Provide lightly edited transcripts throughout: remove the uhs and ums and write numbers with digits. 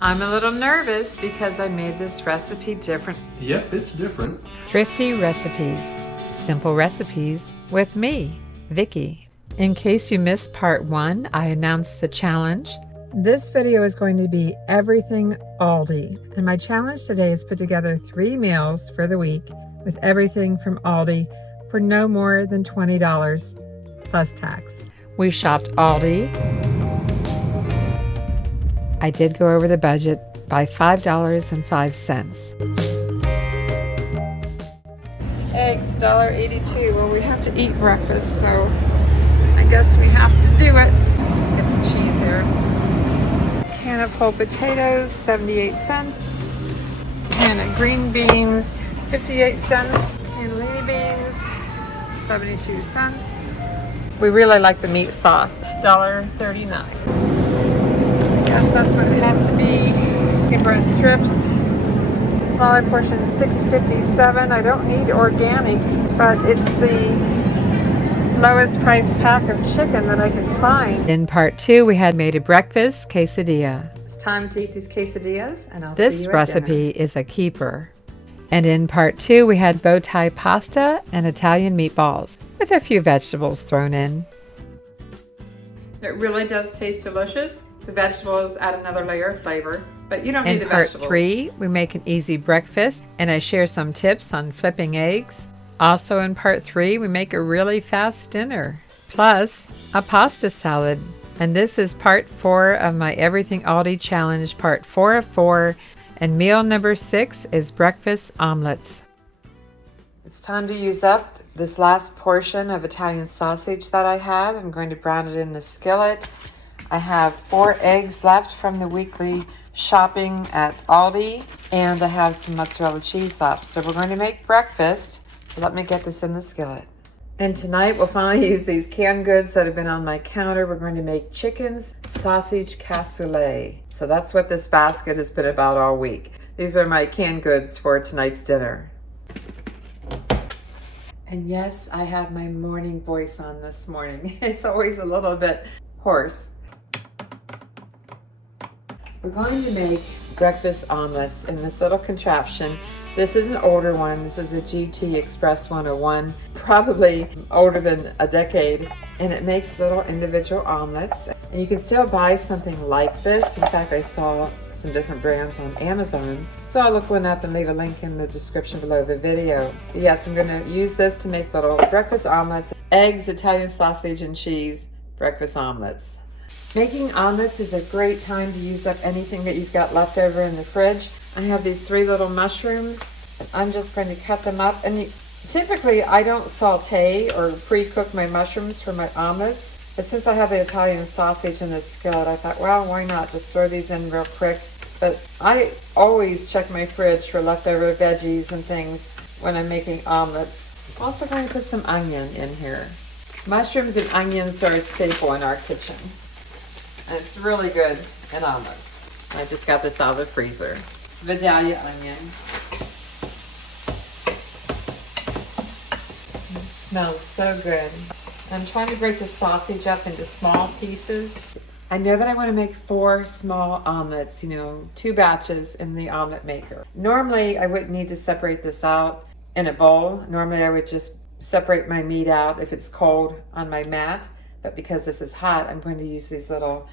I'm a little nervous because I made this recipe different. Yep, it's different. Thrifty recipes. Simple recipes with me, Vicky. In case you missed part 1, I announced the challenge. This video is going to be Everything Aldi. And my challenge today is put together 3 meals for the week with everything from Aldi for no more than $20 plus tax. We shopped Aldi. I did go over the budget by $5.05. Eggs, $1.82. Well, we have to eat breakfast, so I guess we have to do it. Get some cheese here. Can of whole potatoes, 78 cents. Can of green beans, 58 cents. Cannellini beans, 72 cents. We really like the meat sauce, $1.39. I guess that's what it has to be. Chicken breast strips. Smaller portion, $6.57. I don't need organic, but it's the lowest price pack of chicken that I can find. In part 2, we had made a breakfast quesadilla. It's time to eat these quesadillas, and I'll see you at dinner. This recipe is a keeper. And in part 2, we had bow tie pasta and Italian meatballs with a few vegetables thrown in. It really does taste delicious. The vegetables add another layer of flavor, but you don't need the vegetables. In part 3, we make an easy breakfast, and I share some tips on flipping eggs. Also in part 3, we make a really fast dinner, plus a pasta salad. And this is part 4 of my Everything Aldi challenge, part 4 of 4, and meal number 6 is breakfast omelets. It's time to use up this last portion of Italian sausage that I have. I'm going to brown it in the skillet. I have 4 eggs left from the weekly shopping at Aldi, and I have some mozzarella cheese left. So we're going to make breakfast. So let me get this in the skillet. And tonight we'll finally use these canned goods that have been on my counter. We're going to make chickens sausage cassoulet. So that's what this basket has been about all week. These are my canned goods for tonight's dinner. And yes, I have my morning voice on this morning. It's always a little bit hoarse. We're going to make breakfast omelets in this little contraption. This is an older one. This is a GT Express 101, probably older than a decade. And it makes little individual omelets. And you can still buy something like this. In fact, I saw some different brands on Amazon. So I'll look one up and leave a link in the description below the video. But yes, I'm gonna use this to make little breakfast omelets. Eggs, Italian sausage, and cheese breakfast omelets. Making omelets is a great time to use up anything that you've got left over in the fridge. I have these 3 little mushrooms, and I'm just going to cut them up. And typically, I don't saute or pre-cook my mushrooms for my omelets. But since I have the Italian sausage in this skillet, I thought, well, why not just throw these in real quick. But I always check my fridge for leftover veggies and things when I'm making omelets. I'm also going to put some onion in here. Mushrooms and onions are a staple in our kitchen. And it's really good in omelets. I just got this out of the freezer. It's Vidalia onion. It smells so good. I'm trying to break the sausage up into small pieces. I know that I want to make 4 small omelets, 2 batches in the omelet maker. Normally, I wouldn't need to separate this out in a bowl. Normally, I would just separate my meat out if it's cold on my mat. But because this is hot, I'm going to use these little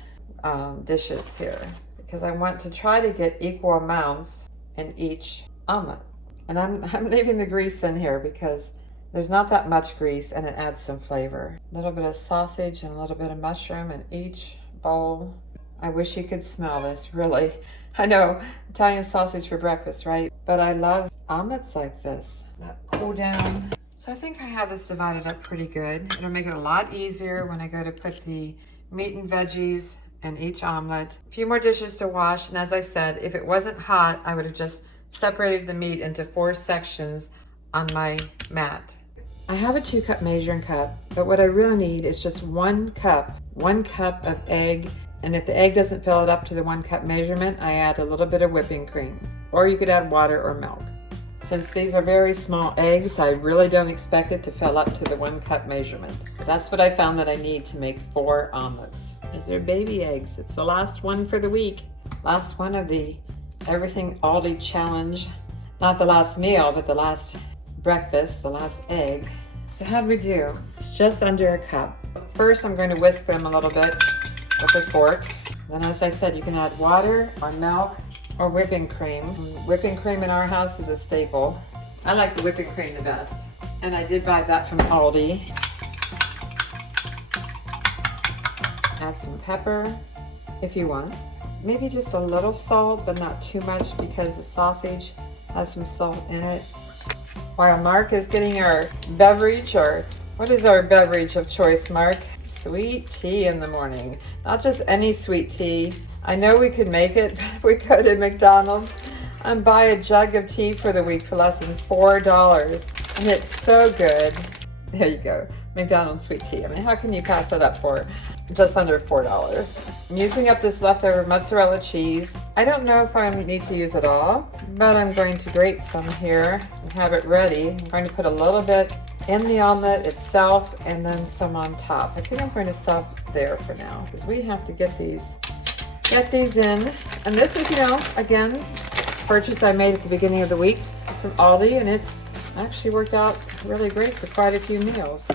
dishes here because I want to try to get equal amounts in each omelet. And I'm leaving the grease in here because there's not that much grease and it adds some flavor. A little bit of sausage and a little bit of mushroom in each bowl. I wish you could smell this, really. I know, Italian sausage for breakfast, right? But I love omelets like this that cool down. So I think I have this divided up pretty good. It'll make it a lot easier when I go to put the meat and veggies in each omelet. A few more dishes to wash, and as I said, if it wasn't hot, I would have just separated the meat into 4 sections on my mat. I have a 2-cup measuring cup, but what I really need is just 1 cup of egg, and if the egg doesn't fill it up to the 1 cup measurement, I add a little bit of whipping cream, or you could add water or milk. Since these are very small eggs, I really don't expect it to fill up to the 1 cup measurement. That's what I found that I need to make 4 omelets. These are baby eggs. It's the last one for the week. Last one of the Everything ALDI challenge. Not the last meal, but the last breakfast, the last egg. So how'd we do? It's just under a cup. First, I'm going to whisk them a little bit with a fork. Then, as I said, you can add water or milk or whipping cream. Whipping cream in our house is a staple. I like the whipping cream the best. And I did buy that from Aldi. Add some pepper if you want. Maybe just a little salt, but not too much because the sausage has some salt in it. While Mark is getting our beverage, or what is our beverage of choice, Mark? Sweet tea in the morning. Not just any sweet tea. I know we could make it, but if we go to McDonald's and buy a jug of tea for the week for less than $4. And it's so good. There you go. McDonald's sweet tea. I mean, how can you pass that up for just under $4? I'm using up this leftover mozzarella cheese. I don't know if I need to use it all, but I'm going to grate some here and have it ready. I'm going to put a little bit in the omelet itself and then some on top. I think I'm going to stop there for now because we have to get these in. And this is, you know, again, purchase I made at the beginning of the week from Aldi, and it's actually worked out really great for quite a few meals.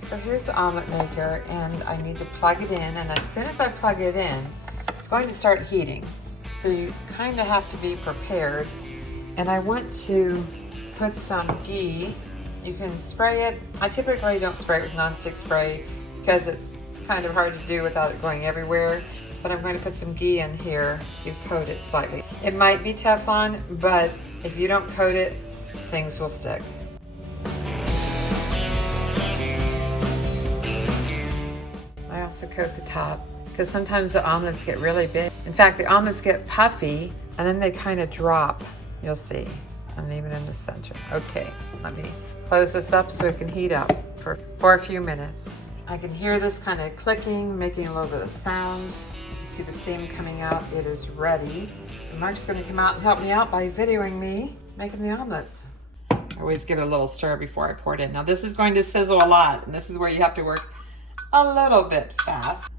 So here's the omelet maker, and I need to plug it in, and as soon as I plug it in, it's going to start heating. So you kind of have to be prepared. And I want to put some ghee. You can spray it. I typically don't spray it with nonstick spray because it's kind of hard to do without it going everywhere. But I'm going to put some ghee in here to coat it slightly. It might be Teflon, but if you don't coat it, things will stick. I also coat the top because sometimes the omelets get really big. In fact, the omelets get puffy and then they kind of drop. You'll see. And even in the center. Okay, let me close this up so it can heat up for a few minutes. I can hear this kind of clicking, making a little bit of sound. You can see the steam coming out. It is ready. And Mark's going to come out and help me out by videoing me making the omelets. I always give it a little stir before I pour it in. Now this is going to sizzle a lot, and this is where you have to work a little bit fast.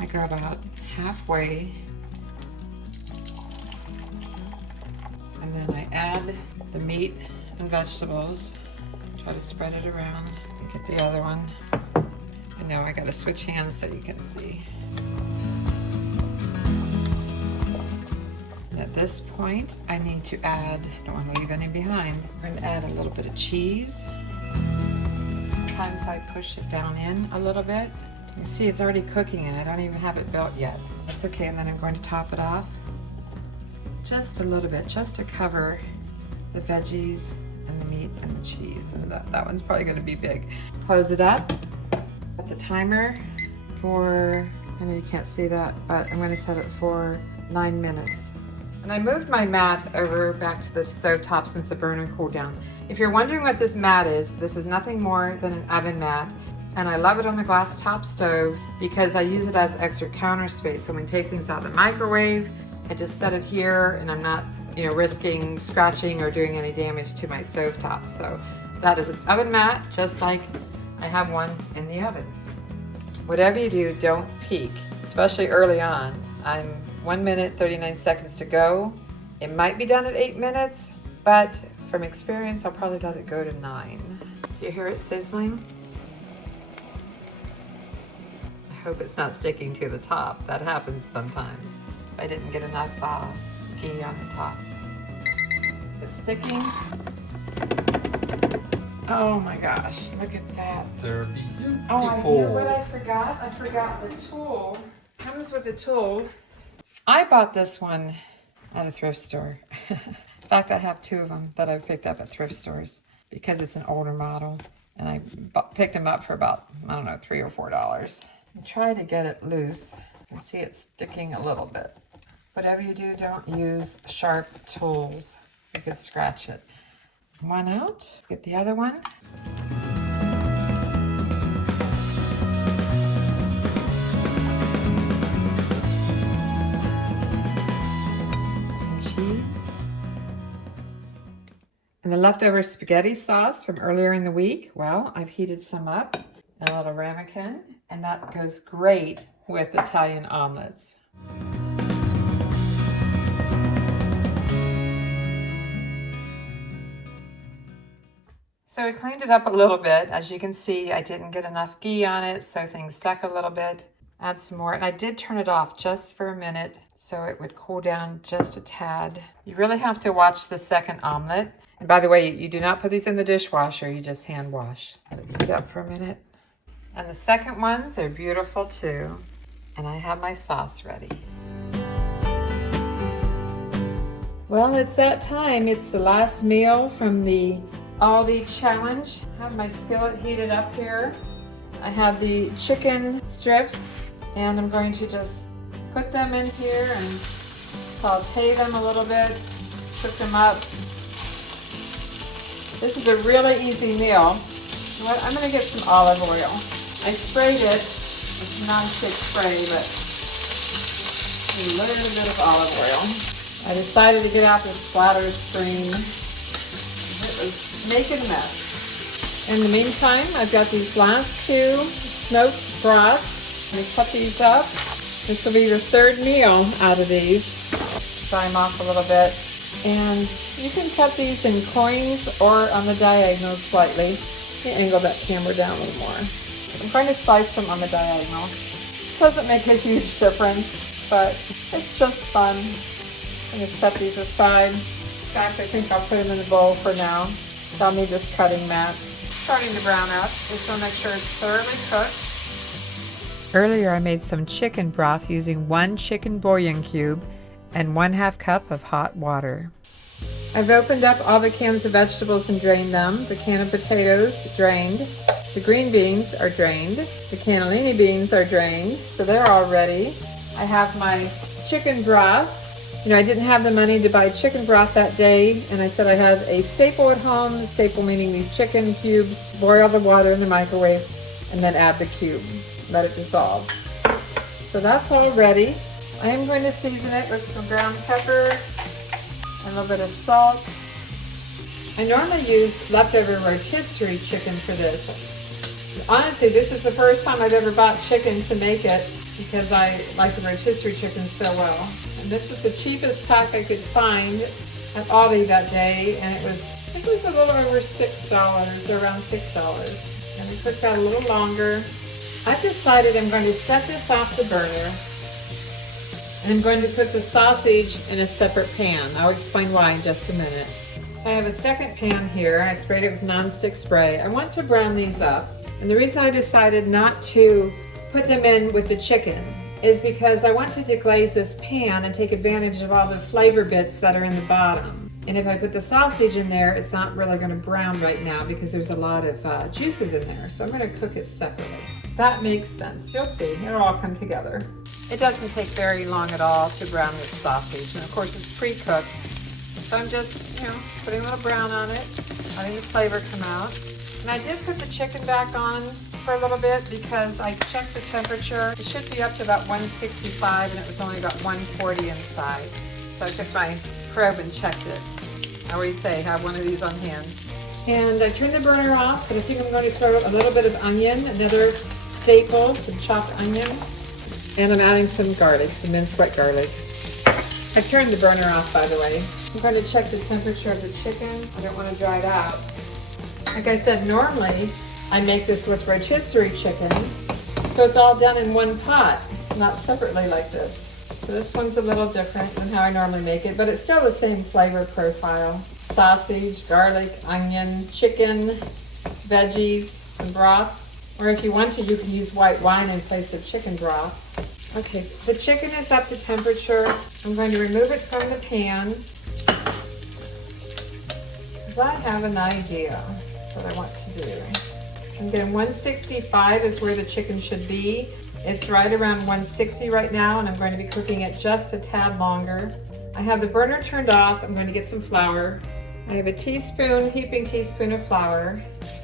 I go about halfway, and then I add the meat and vegetables. Try to spread it around and get the other one. I know I gotta switch hands so you can see. And at this point, I need to add, don't want to leave any behind. I'm gonna add a little bit of cheese. Sometimes I push it down in a little bit. You see it's already cooking and I don't even have it built yet. That's okay, and then I'm going to top it off. Just a little bit, just to cover the veggies and the meat and the cheese. And that one's probably gonna be big. Close it up. Set the timer for, I know you can't see that, but I'm gonna set it for 9 minutes. And I moved my mat over back to the stove top since the burner cooled down. If you're wondering what this mat is, this is nothing more than an oven mat. And I love it on the glass top stove because I use it as extra counter space. So when we take things out of the microwave, I just set it here and I'm not, you know, risking scratching or doing any damage to my stove top. So that is an oven mat, just like I have one in the oven. Whatever you do, don't peek, especially early on. I'm 1 minute, 39 seconds to go. It might be done at 8 minutes, but from experience, I'll probably let it go to 9. Do you hear it sizzling? I hope it's not sticking to the top. That happens sometimes. I didn't get enough ghee on the top. It's sticking. Oh my gosh, look at that. They're beautiful. Oh, I know what I forgot. I forgot the tool. Comes with a tool. I bought this one at a thrift store. In fact, I have 2 of them that I've picked up at thrift stores because it's an older model. And I picked them up for about, I don't know, $3 or $4. Try to get it loose. You can see it's sticking a little bit. Whatever you do, don't use sharp tools. You could scratch it. One out. Let's get the other one. Some cheese. And the leftover spaghetti sauce from earlier in the week. Well, I've heated some up. A little ramekin. And that goes great with Italian omelets. So I cleaned it up a little bit. As you can see, I didn't get enough ghee on it, so things stuck a little bit. Add some more, and I did turn it off just for a minute so it would cool down just a tad. You really have to watch the second omelet. And by the way, you do not put these in the dishwasher, you just hand wash. Let it heat up for a minute. And the second ones are beautiful too. And I have my sauce ready. Well, it's that time. It's the last meal from the Aldi challenge. I have my skillet heated up here. I have the chicken strips, and I'm going to just put them in here and saute them a little bit, cook them up. This is a really easy meal. I'm going to get some olive oil. I sprayed it. It's non-stick spray, but a little bit of olive oil. I decided to get out the splatter screen. It was making a mess. In the meantime, I've got these last two smoked brats. I'm going to cut these up. This will be the third meal out of these. Dry them off a little bit. And you can cut these in coins or on the diagonal slightly. Let me angle that camera down a little more. I'm going to slice them on the diagonal. Doesn't make a huge difference, but it's just fun. I'm going to set these aside. In fact, I think I'll put them in the bowl for now. I'll need this cutting mat. Starting to brown up. Just want to make sure it's thoroughly cooked. Earlier I made some chicken broth using 1 chicken bouillon cube and 1/2 cup of hot water. I've opened up all the cans of vegetables and drained them. The can of potatoes, drained. The green beans are drained. The cannellini beans are drained, so they're all ready. I have my chicken broth. You know, I didn't have the money to buy chicken broth that day, and I said I had a staple at home. The staple meaning these chicken cubes. Boil the water in the microwave, and then add the cube. Let it dissolve. So that's all ready. I am going to season it with some ground pepper and a little bit of salt. I normally use leftover rotisserie chicken for this. Honestly, this is the first time I've ever bought chicken to make it because I like the rotisserie chicken so well. And this was the cheapest pack I could find at Aldi that day, and it was a little over $6, around $6. And we cook that a little longer. I've decided I'm going to set this off the burner, and I'm going to put the sausage in a separate pan. I'll explain why in just a minute. So I have a second pan here. I sprayed it with non-stick spray. I want to brown these up, and the reason I decided not to put them in with the chicken is because I want to deglaze this pan and take advantage of all the flavor bits that are in the bottom. And if I put the sausage in there, it's not really going to brown right now because there's a lot of juices in there. So I'm going to cook it separately. That makes sense. You'll see. It'll all come together. It doesn't take very long at all to brown this sausage. And of course it's pre-cooked. So I'm just, putting a little brown on it, letting the flavor come out. And I did put the chicken back on for a little bit because I checked the temperature. It should be up to about 165 and it was only about 140 inside. So I took my probe and checked it. I always say, have one of these on hand. And I turned the burner off, but I think I'm going to throw a little bit of onion, another staple, some chopped onion. And I'm adding some garlic, some minced white garlic. I turned the burner off, by the way. I'm going to check the temperature of the chicken. I don't want to dry it out. Like I said, normally I make this with rotisserie chicken, so it's all done in one pot, not separately like this. So this one's a little different than how I normally make it, but it's still the same flavor profile. Sausage, garlic, onion, chicken, veggies, some broth. Or if you want to, you can use white wine in place of chicken broth. Okay, the chicken is up to temperature. I'm going to remove it from the pan because I have an idea what I want to do. I'm getting 165 is where the chicken should be. It's right around 160 right now, and I'm going to be cooking it just a tad longer. I have the burner turned off. I'm going to get some flour. I have a heaping teaspoon of flour.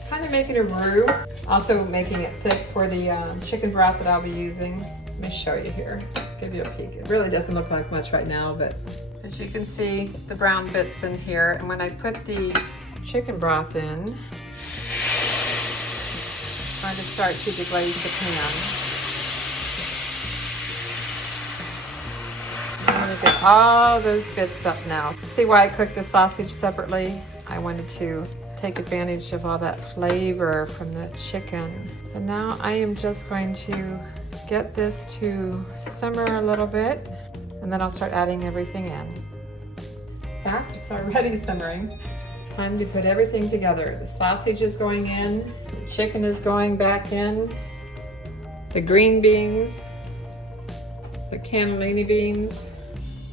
Kind of making a roux. Also making it thick for the chicken broth that I'll be using. Let me show you here. Give you a peek. It really doesn't look like much right now, but as you can see, the brown bits in here. And when I put the chicken broth in, I'm going to start to deglaze the pan. I'm going to get all those bits up now. See why I cooked the sausage separately? I wanted to take advantage of all that flavor from the chicken. So now I am just going to get this to simmer a little bit, and then I'll start adding everything in. In fact, it's already simmering. Time to put everything together. The sausage is going in, the chicken is going back in, the green beans, the cannellini beans,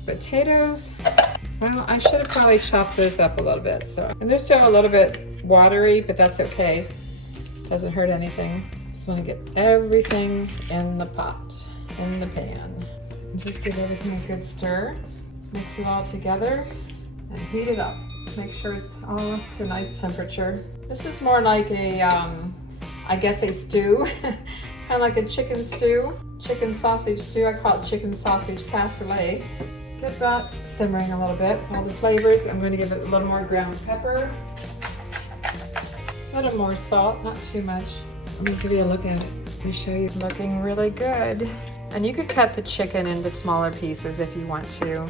potatoes. Well, I should have probably chopped those up a little bit. And they're still a little bit watery, but that's okay. Doesn't hurt anything. Just want to get everything in the pot, in the pan. And just give everything a good stir. Mix it all together and heat it up. Make sure it's all up to a nice temperature. This is more like a, I guess a stew. Kind of like a chicken stew, chicken sausage stew. I call it chicken sausage cassoulet. Get that simmering a little bit with all the flavors. I'm going to give it a little more ground pepper, a little more salt, not too much. Let me give you a look at it. Let me show you. It's looking really good. And you could cut the chicken into smaller pieces if you want to.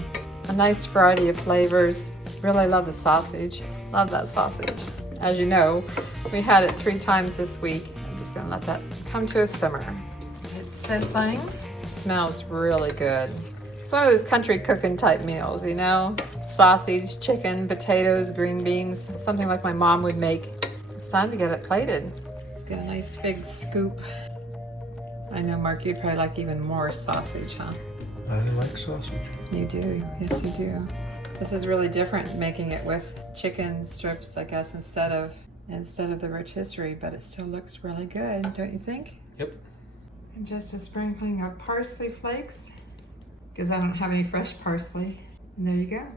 A nice variety of flavors. Really love the sausage. Love that sausage. As you know, we had it 3 times this week. I'm just gonna let that come to a simmer. It's sizzling. It smells really good. It's one of those country cooking type meals, you know? Sausage, chicken, potatoes, green beans, something like my mom would make. It's time to get it plated. Let's get a nice big scoop. I know, Mark, you'd probably like even more sausage, huh? I like sausage. You do, yes you do. This is really different, making it with chicken strips, I guess, instead of the rotisserie, but it still looks really good, don't you think? Yep. And just a sprinkling of parsley flakes, because I don't have any fresh parsley. And there you go.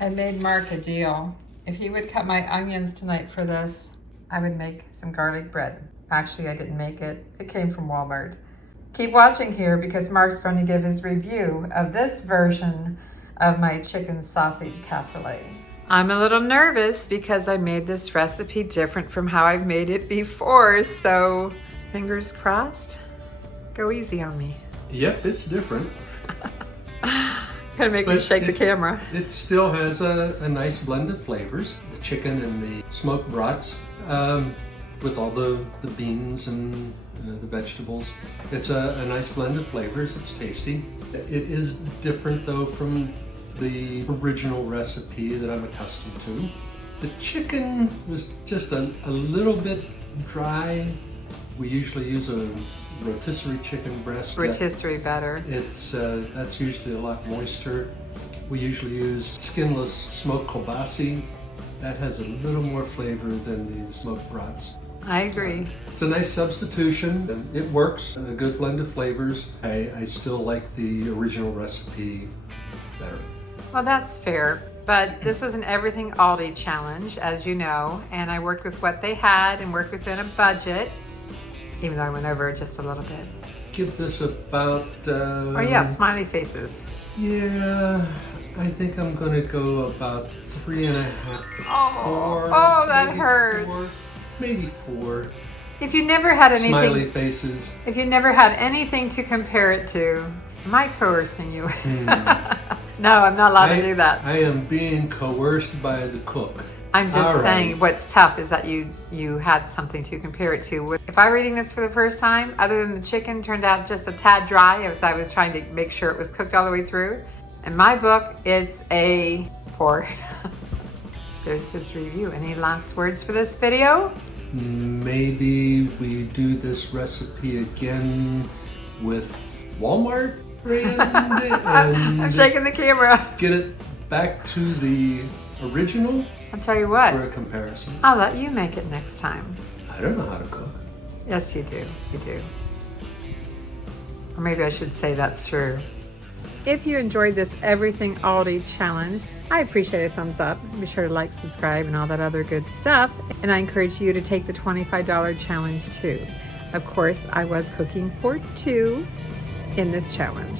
I made Mark a deal. If he would cut my onions tonight for this, I would make some garlic bread. Actually, I didn't make it. It came from Walmart. Keep watching here because Mark's going to give his review of this version of my chicken sausage cassoulet. I'm a little nervous because I made this recipe different from how I've made it before, so fingers crossed. Go easy on me. Yep, it's different. Gonna make me shake the camera. It still has a nice blend of flavors. The chicken and the smoked brats with all the beans and the vegetables. It's a nice blend of flavors. It's tasty. It is different though from the original recipe that I'm accustomed to. The chicken was just a little bit dry. We usually use a rotisserie chicken breast. Rotisserie better. That's usually a lot moister. We usually use skinless smoked kielbasa. That has a little more flavor than the smoked brats. I agree. It's a nice substitution. It works, a good blend of flavors. I still like the original recipe better. Well, that's fair. But this was an Everything ALDI challenge, as you know, and I worked with what they had and worked within a budget, even though I went over just a little bit. Give this about... oh yeah, smiley faces. Yeah, I think I'm gonna go about 3.5. Oh, that hurts. 4, maybe 4. If you never had anything... Smiley faces. If you never had anything to compare it to, am I coercing you? No, I'm not allowed to do that. I am being coerced by the cook. I'm just saying what's tough is that you had something to compare it to. If I were eating this for the first time, other than the chicken turned out just a tad dry, as I was trying to make sure it was cooked all the way through. In my book, it's a 4. There's his review. Any last words for this video? Maybe we do this recipe again with Walmart brand and I'm shaking the camera. Get it back to the original. I'll tell you what. For a comparison. I'll let you make it next time. I don't know how to cook. Yes, you do. You do. Or maybe I should say that's true. If you enjoyed this Everything ALDI challenge, I appreciate a thumbs up. Be sure to like, subscribe, and all that other good stuff. And I encourage you to take the $25 challenge too. Of course, I was cooking for 2 in this challenge.